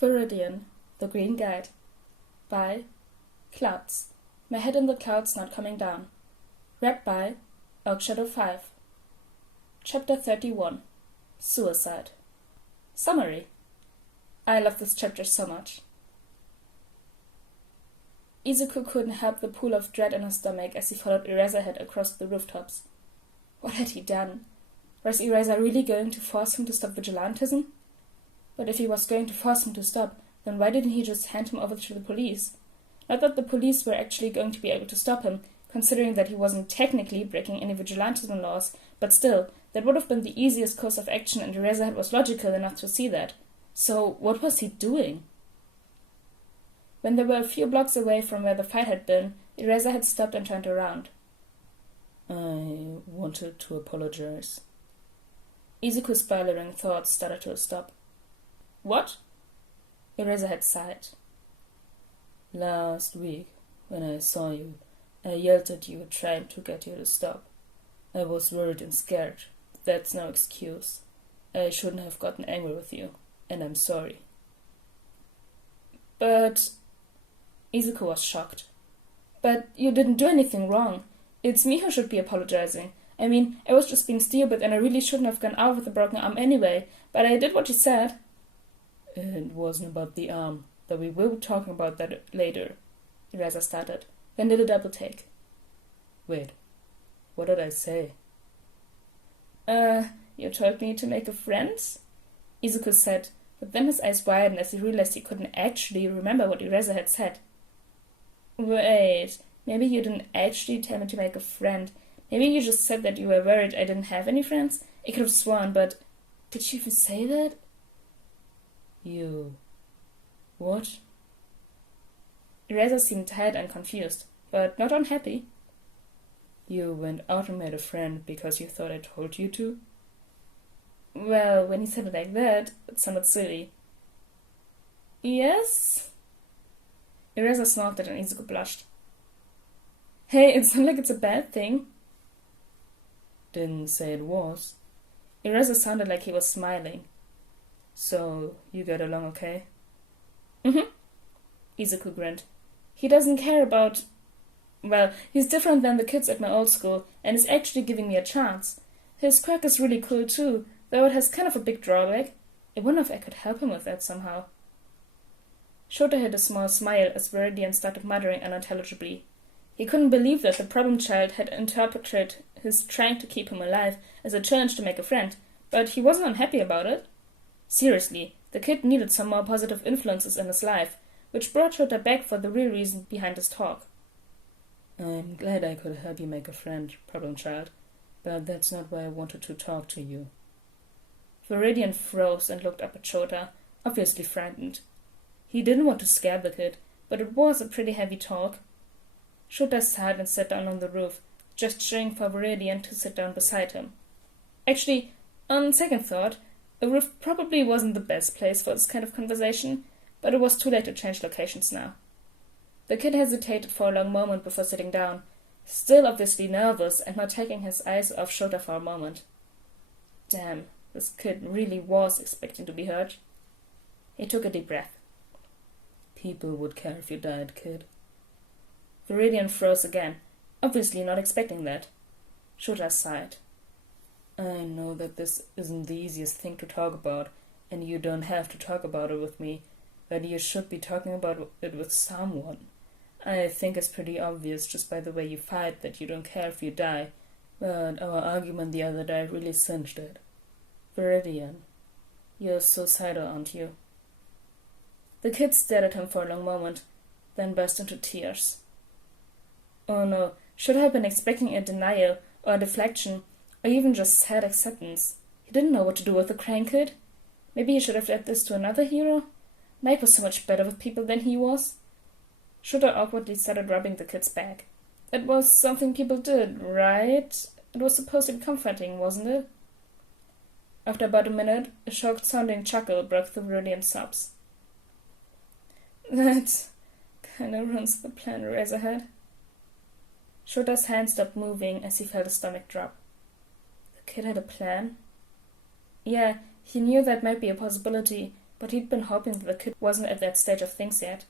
Viridian, The Green Guide, by Clouds. My Head in the Clouds Not Coming Down. Read by Oakshadow 5. Chapter 31. Suicide. Summary. I love this chapter so much. Izuku couldn't help the pool of dread in his stomach as he followed Eraserhead across the rooftops. What had he done? Was Eraser really going to force him to stop vigilantism? But if he was going to force him to stop, then why didn't he just hand him over to the police? Not that the police were actually going to be able to stop him, considering that he wasn't technically breaking any vigilantism laws, but still, that would have been the easiest course of action, and Eraserhead was logical enough to see that. So, what was he doing? When they were a few blocks away from where the fight had been, Eraserhead stopped and turned around. I wanted to apologize. Izuku's spiraling thoughts started to a stop. What? Eraserhead sighed. Last week, when I saw you, I yelled at you trying to get you to stop. I was worried and scared. That's no excuse. I shouldn't have gotten angry with you, and I'm sorry. But... Izuku was shocked. But you didn't do anything wrong. It's me who should be apologizing. I mean, I was just being stupid and I really shouldn't have gone out with a broken arm anyway, but I did what you said. It wasn't about the arm, though we will be talking about that later, Eraser started, then did a double take. Wait, what did I say? You told me to make a friend? Izuku said, but then his eyes widened as he realized he couldn't actually remember what Eraser had said. Wait, maybe you didn't actually tell me to make a friend. Maybe you just said that you were worried I didn't have any friends? I could have sworn, but... Did you even say that? You... What? Eraser seemed tired and confused, but not unhappy. You went out and made a friend because you thought I told you to? Well, when he said it like that, it sounded silly. Yes? Eraser snorted and Izuku blushed. Hey, it's not like it's a bad thing. Didn't say it was. Eraser sounded like he was smiling. So, you get along okay? Mm-hmm. Izuku grinned. He doesn't care about... Well, he's different than the kids at my old school, and is actually giving me a chance. His quirk is really cool too, though it has kind of a big drawback. I wonder if I could help him with that somehow. Shota had a small smile as Viridian started muttering unintelligibly. He couldn't believe that the problem child had interpreted his trying to keep him alive as a challenge to make a friend, but he wasn't unhappy about it. Seriously, the kid needed some more positive influences in his life, which brought Shota back for the real reason behind his talk. I'm glad I could help you make a friend, problem child, but that's not why I wanted to talk to you. Viridian froze and looked up at Shota, obviously frightened. He didn't want to scare the kid, but it was a pretty heavy talk. Shota sighed and sat down on the roof, gesturing for Viridian to sit down beside him. Actually, on second thought, a roof probably wasn't the best place for this kind of conversation, but it was too late to change locations now. The kid hesitated for a long moment before sitting down, still obviously nervous and not taking his eyes off Shota for a moment. Damn, this kid really was expecting to be hurt. He took a deep breath. People would care if you died, kid. Viridian froze again, obviously not expecting that. Shota sighed. I know that this isn't the easiest thing to talk about, and you don't have to talk about it with me, but you should be talking about it with someone. I think it's pretty obvious just by the way you fight that you don't care if you die, but our argument the other day really cinched it. Viridian, you're suicidal, aren't you? The kid stared at him for a long moment, then burst into tears. Oh no, should I have been expecting a denial, or a deflection, or even just sad acceptance? He didn't know what to do with the crying kid. Maybe he should have led this to another hero? Mike was so much better with people than he was. Shota awkwardly started rubbing the kid's back. It was something people did, right? It was supposed to be comforting, wasn't it? After about a minute, a shocked-sounding chuckle broke through Viridian's sobs. That kinda ruins the plan Razorhead. Shota's hand stopped moving as he felt his stomach drop. The kid had a plan? Yeah, he knew that might be a possibility, but he'd been hoping that the kid wasn't at that stage of things yet.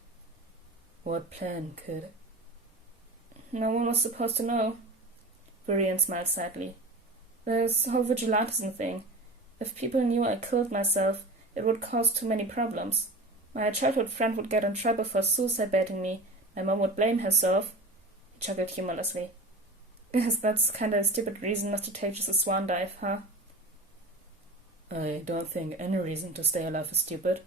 What plan, kid? No one was supposed to know. Viridian smiled sadly. This whole vigilantism thing. If people knew I killed myself, it would cause too many problems. My childhood friend would get in trouble for suicide baiting me. My mom would blame herself. He chuckled humorlessly. Yes, that's kind of a stupid reason not to take just a swan dive, huh? I don't think any reason to stay alive is stupid,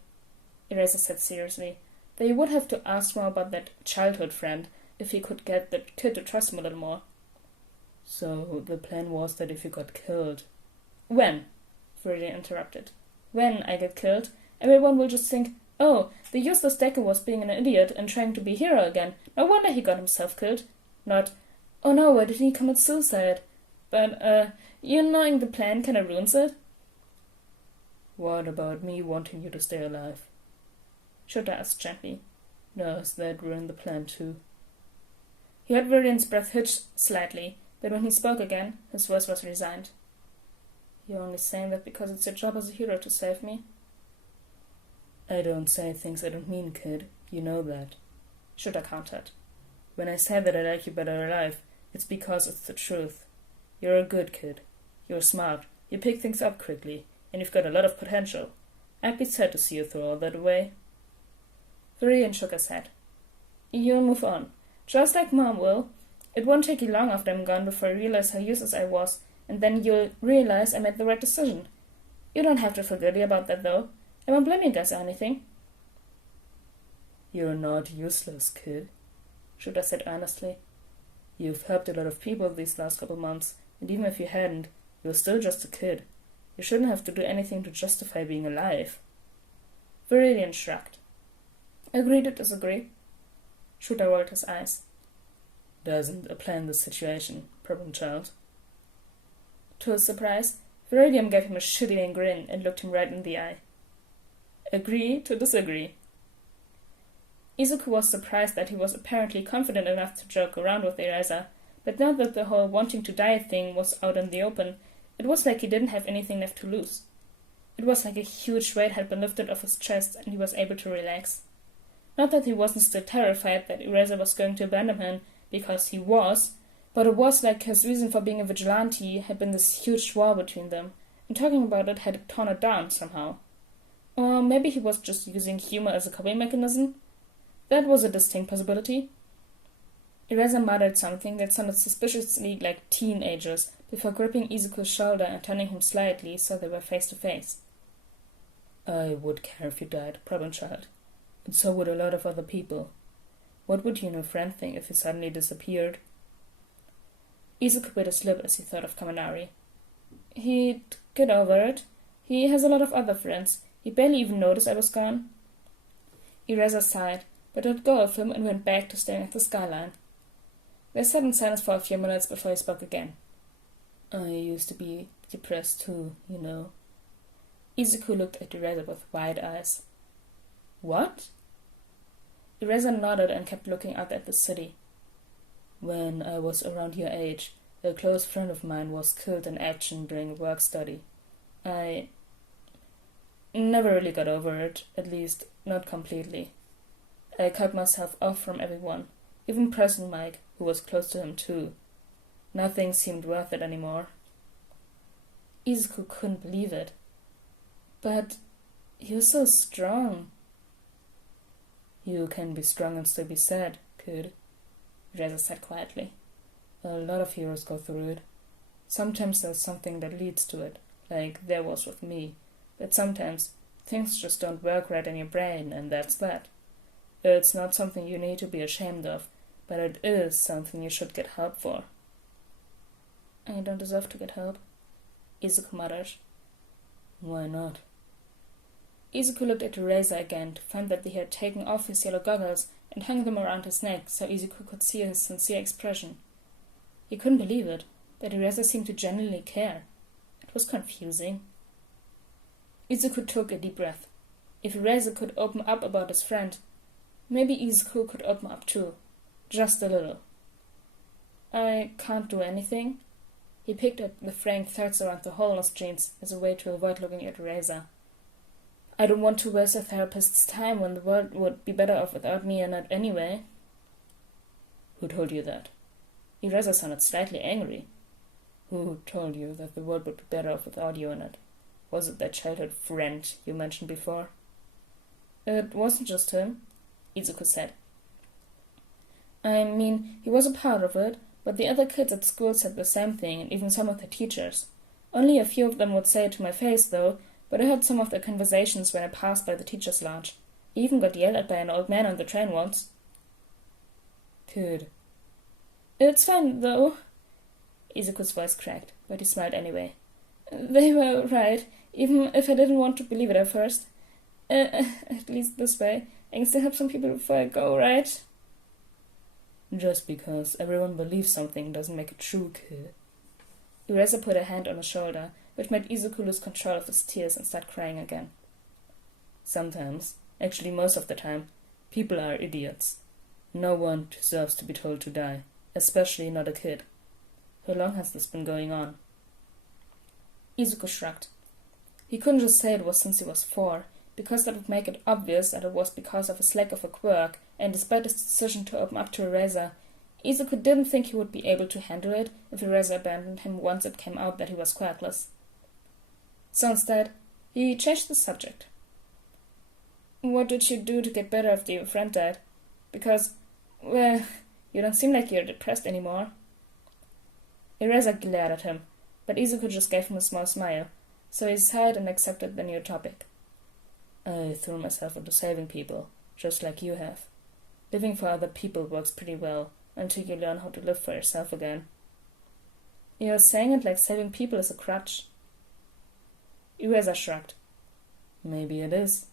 Eraser said seriously. Though you would have to ask more about that childhood friend if he could get the kid to trust him a little more. So the plan was that if you got killed... When? Viridian interrupted. When I get killed, everyone will just think, oh, the useless Decker was being an idiot and trying to be a hero again. No wonder he got himself killed. Not, oh no, why did he commit suicide? But, you knowing the plan kinda ruins it. What about me wanting you to stay alive? Shota asked gently. Does that ruin the plan too? He heard Viridian's breath hitch slightly, but when he spoke again, his voice was resigned. You're only saying that because it's your job as a hero to save me? I don't say things I don't mean, kid. You know that. Shota countered. When I say that I like you better alive, it's because it's the truth. You're a good kid. You're smart. You pick things up quickly, and you've got a lot of potential. I'd be sad to see you throw all that away. Viridian shook his head. You'll move on. Just like Mom will. It won't take you long after I'm gone before you realize how useless I was, and then you'll realize I made the right decision. You don't have to feel guilty about that, though. I won't blame you guys or anything. You're not useless, kid, Shota said earnestly. You've helped a lot of people these last couple months, and even if you hadn't, you're still just a kid. You shouldn't have to do anything to justify being alive. Viridian shrugged. Agree to disagree. Shota rolled his eyes. Doesn't apply in this situation, problem child. To his surprise, Viridian gave him a shit-eating grin and looked him right in the eye. Agree to disagree. Izuku was surprised that he was apparently confident enough to joke around with Eraser, but now that the whole wanting to die thing was out in the open, it was like he didn't have anything left to lose. It was like a huge weight had been lifted off his chest and he was able to relax. Not that he wasn't still terrified that Eraser was going to abandon him, because he was, but it was like his reason for being a vigilante had been this huge war between them, and talking about it had torn it down somehow. Or maybe he was just using humor as a coping mechanism. That was a distinct possibility. Eraser muttered something that sounded suspiciously like teenagers before gripping Izuku's shoulder and turning him slightly so they were face to face. I would care if you died, problem child. And so would a lot of other people. What would you and your friend think if he suddenly disappeared? Izuku bit his lip as he thought of Kaminari. He'd get over it. He has a lot of other friends. He barely even noticed I was gone. Eraser sighed, but let go of him and went back to staring at the skyline. They sat in silence for a few minutes before he spoke again. I used to be depressed too, you know. Izuku looked at Eraser with wide eyes. What? Eraser nodded and kept looking out at the city. When I was around your age, a close friend of mine was killed in action during work study. I never really got over it, at least not completely. I cut myself off from everyone, even President Mike, who was close to him too. Nothing seemed worth it anymore. Izuku couldn't believe it. But you're so strong. You can be strong and still be sad, kid, Eraser said quietly. A lot of heroes go through it. Sometimes there's something that leads to it, like there was with me. But sometimes things just don't work right in your brain, and that's that. It's not something you need to be ashamed of, but it is something you should get help for. I don't deserve to get help, Izuku muttered. Why not? Izuku looked at Eraser again to find that he had taken off his yellow goggles and hung them around his neck so Izuku could see his sincere expression. He couldn't believe it, that Eraser seemed to genuinely care. It was confusing. Izuku took a deep breath. If Eraser could open up about his friend, maybe Izuku could open up too. Just a little. I can't do anything. He picked at the fraying threads around the hole in his jeans as a way to avoid looking at Eraser. I don't want to waste a therapist's time when the world would be better off without me in it anyway. Who told you that? Ereza sounded slightly angry. Who told you that the world would be better off without you in it? Was it that childhood friend you mentioned before? It wasn't just him, Izuku said. I mean, he was a part of it, but the other kids at school said the same thing, and even some of the teachers. Only a few of them would say it to my face, though, but I heard some of their conversations when I passed by the teacher's lounge. I even got yelled at by an old man on the train once. Good. It's fine, though. Izuku's voice cracked, but he smiled anyway. They were right, even if I didn't want to believe it at first. At least this way. I can still help some people before I go, right? Just because everyone believes something doesn't make it true, kid. Ereza put a hand on his shoulder, which made Izuku lose control of his tears and start crying again. Sometimes, actually most of the time, people are idiots. No one deserves to be told to die, especially not a kid. How long has this been going on? Izuku shrugged. He couldn't just say it was since he was 4, because that would make it obvious that it was because of his lack of a quirk, and despite his decision to open up to Ereza, Izuku didn't think he would be able to handle it if Ereza abandoned him once it came out that he was quirkless. So instead, he changed the subject. What did you do to get better after your friend died? Because, well, you don't seem like you're depressed anymore. Ereza glared at him, but Izuku just gave him a small smile, so he sighed and accepted the new topic. I threw myself into saving people, just like you have. Living for other people works pretty well, until you learn how to live for yourself again. You're saying it like saving people is a crutch. Ereza shrugged. Maybe it is.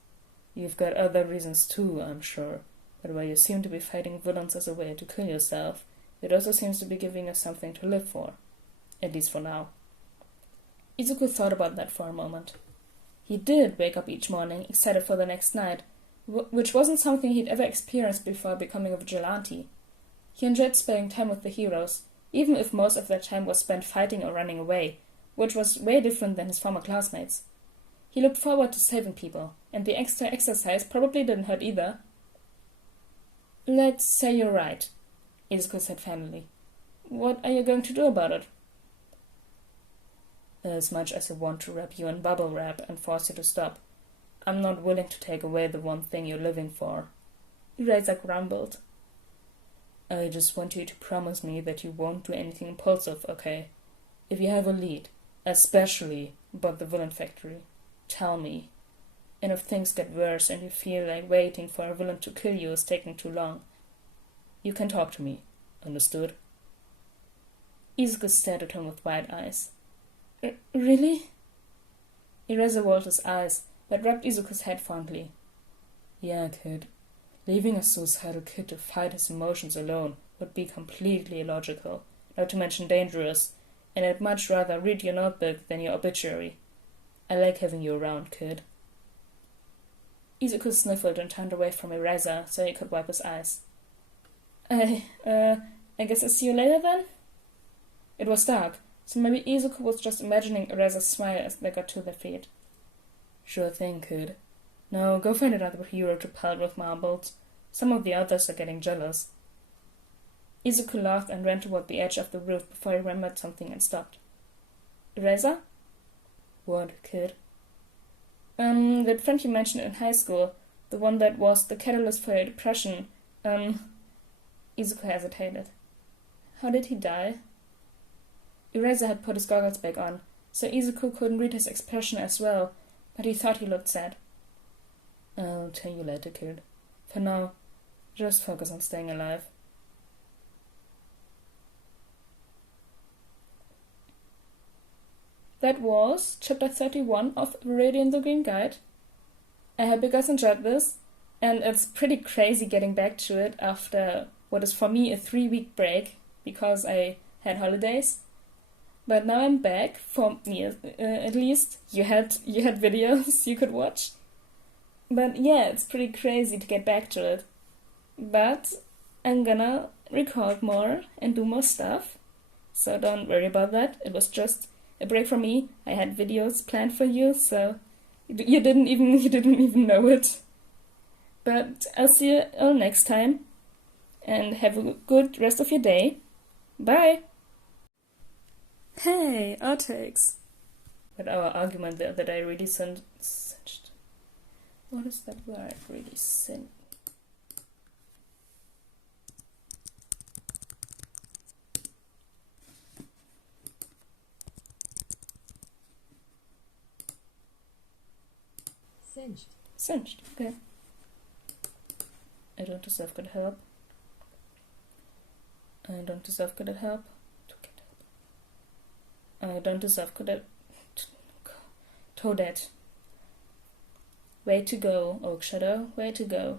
You've got other reasons too, I'm sure, but while you seem to be fighting villains as a way to kill yourself, it also seems to be giving us something to live for. At least for now. Izuku thought about that for a moment. He did wake up each morning excited for the next night, which wasn't something he'd ever experienced before becoming a vigilante. He enjoyed spending time with the heroes, even if most of their time was spent fighting or running away, which was way different than his former classmates. He looked forward to saving people, and the extra exercise probably didn't hurt either. Let's say you're right, Izuku said finally. What are you going to do about it? As much as I want to wrap you in bubble wrap and force you to stop, I'm not willing to take away the one thing you're living for. Ereza grumbled. I just want you to promise me that you won't do anything impulsive, okay? If you have a lead, especially about the villain factory, tell me. And if things get worse and you feel like waiting for a villain to kill you is taking too long, you can talk to me. Understood? Izuku stared at him with wide eyes. Really? Ereza rolled his eyes, but rubbed Izuku's head fondly. Yeah, kid. Leaving a suicidal kid to fight his emotions alone would be completely illogical, not to mention dangerous, and I'd much rather read your notebook than your obituary. I like having you around, kid. Izuku sniffled and turned away from Ereza so he could wipe his eyes. I guess I'll see you later then? It was dark, so maybe Izuku was just imagining Ereza's smile as they got to their feet. Sure thing, kid. Now go find another hero to pelt with marbles. Some of the others are getting jealous. Izuku laughed and ran toward the edge of the roof before he remembered something and stopped. Ereza? What, kid? That friend you mentioned in high school, the one that was the catalyst for your depression, Izuku hesitated. How did he die? Ereza had put his goggles back on, so Izuku couldn't read his expression as well, but he thought he looked sad. I'll tell you later, kid. For now, just focus on staying alive. That was chapter 31 of Viridian the Green Guide. I hope you guys enjoyed this, and it's pretty crazy getting back to it after what is for me a 3-week break, because I had holidays. But now I'm back, for me at least. You had videos you could watch. But yeah, it's pretty crazy to get back to it. But I'm gonna record more and do more stuff, so don't worry about that. It was just a break from me. I had videos planned for you, so You didn't even know it. But I'll see you all next time. And have a good rest of your day. Bye! Hey, outtakes. But our argument there that I really cinched. What is that word? Really cinched. Cinched, okay. I don't deserve good help. I don't deserve good help. To get help. I don't deserve good help. Toadette. Way to go, Oak Shadow. Way to go.